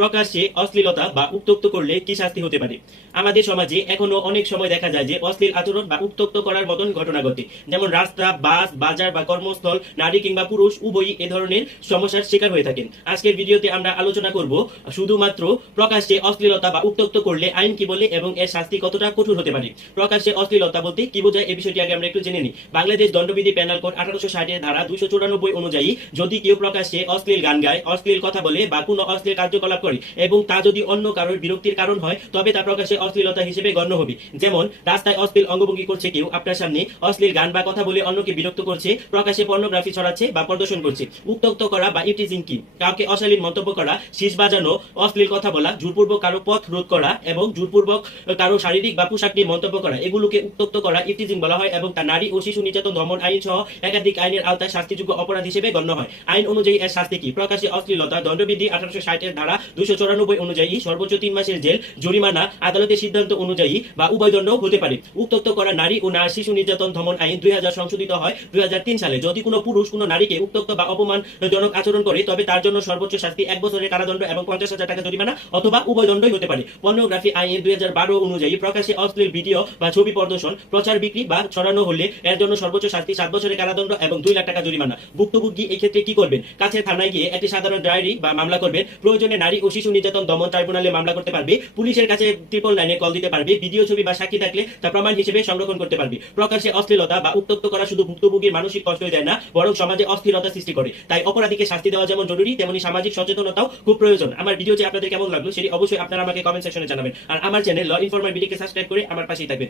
প্রকাশ্যে অশ্লীলতা বা উত্তক্ত করলে কি শাস্তি হতে পারে? আমাদের সমাজে এখনও অনেক সময় দেখা যায় যে অশ্লীল আচরণ বা উত্তক্ত করার মতন ঘটনা ঘটে। যেমন রাস্তা, বাস, বাজার বা কর্মস্থল, নারী কিংবা পুরুষ উভয়ই এ ধরনের সমস্যার শিকার হয়ে থাকেন। আজকের ভিডিওতে আমরা আলোচনা করব শুধুমাত্র প্রকাশ্যে অশ্লীলতা বা উত্তক্ত করলে আইন কি বলে এবং এর শাস্তি কতটা কঠোর হতে পারে? প্রকাশ্যে অশ্লীলতা বলতে কি বোঝায় এই বিষয়টি আগে আমরা একটু জেনে নিই। বাংলাদেশ দণ্ডবিধি প্যানাল কোড আঠারোশো ষাটের ধারা দুইশো চুরানব্বই অনুযায়ী যদি কেউ প্রকাশ্যে অশ্লীল গান গায়, অশ্লীল কথা বলে বা কোনো অশ্লীল কার্যকলাপ করে এবং তা যদি অন্য কারোর বিরক্তির কারণ হয়, তবে তা প্রকাশ্যে অশ্লীলতা হিসেবে গণ্য হবে। যেমন, রাস্তায় অশ্লীল অঙ্গভঙ্গি করছে কেউ, আপনার সামনে অশ্লীল গান বা কথা বলে অন্যকে বিরক্ত করছে, প্রকাশ্যে পর্নোগ্রাফি ছড়াচ্ছে বা প্রদর্শন করছে। উত্তক্ত করা বা ইটিজিং কি? কাউকে অশালীন মন্তব্য করা, শীষ বাজানো, অশ্লীল কথা বলা, জোরপূর্বক কারও পথ রোধ করা এবং জোরপূর্বক কারও শারীরিক বা পোশাক নিয়ে মন্তব্য করা, এগুলোকে উত্তক্ত করা ইফটিজিং বলা হয় এবং তা নারী ও শিশু নির্যাতন, দমন আইন সহ একাধিক আইনের আওতায় শাস্তিযোগ্য অপরাধ হিসেবে গণ্য হয়। আইন অনুযায়ী এর শাস্তি কি? প্রকাশ্যে অশ্লীলতা, দণ্ডবিধি আঠারোশো ষাটের ধারা দুশো চৌরানব্বই অনুযায়ী সর্বোচ্চ তিন মাসের জেল, জরিমানা, আদালতের সিদ্ধান্ত অনুযায়ী বা উভয় দণ্ড হতে পারে। উত্তক্ত করা নারী ও না শিশু নির্যাতন দমন আইন দুই হাজার সংশোধিত হয় দুই হাজার তিন সালে। যদি কোনো পুরুষ কোনো নারীকে উত্তক্ত বা অপমানজনক আচরণ করে, তবে তার জন্য সর্বোচ্চ শাস্তি এক বছরের কারাদণ্ড এবং পঞ্চাশ হাজার টাকা জরিমানা অথবা উভয় দণ্ডই হতে পারে। পর্নোগ্রাফি আইন দুই হাজার বারো অনুযায়ী প্রকাশ্যে অশ্লীল ভিডিও বা ছবি প্রদর্শন, প্রচার বিক্রি বা ছড়ানো হলে এর জন্য সর্বোচ্চ শাস্তি সাত বছরের কারাদণ্ড এবং দুই লাখ টাকা জরিমানা। ভুক্তভোগী এই ক্ষেত্রে কি করবেন? কাছের থানায় গিয়ে একটি সাধারণ ডায়েরি বা মামলা করবেন। প্রয়োজনে নারী ও শিশু নির্যাতন দমন ট্রাইব্যুনালে মামলা করতে পারবে, পুলিশের কাছে ট্রিপল লাইনে কল দিতে পারবে ভিডিও ছবি বা সাক্ষী থাকলে তা প্রমাণ হিসেবে সংরক্ষণ করতে পারবে। প্রকাশ্যে অশ্লীলতা বা উত্তক্ত করা শুধু ভুক্তভোগীর মানসিক কষ্ট দেয় না, বরং সমাজে অস্থিরতা সৃষ্টি করে। তাই অপরাধীকে শাস্তি দেওয়া যেমন জরুরি, তেমনি সামাজিক সচেতনতাও খুব প্রয়োজন। আমার ভিডিওটি আপনাদের কেমন লাগল সেটি অবশ্যই আপনারা আমাকে কমেন্ট সেকশনে জানাবেন। আর আমার চ্যানেল ল ইনফরমাল বিডিকে সাবস্ক্রাইব করে আমার পাশেই থাকবেন।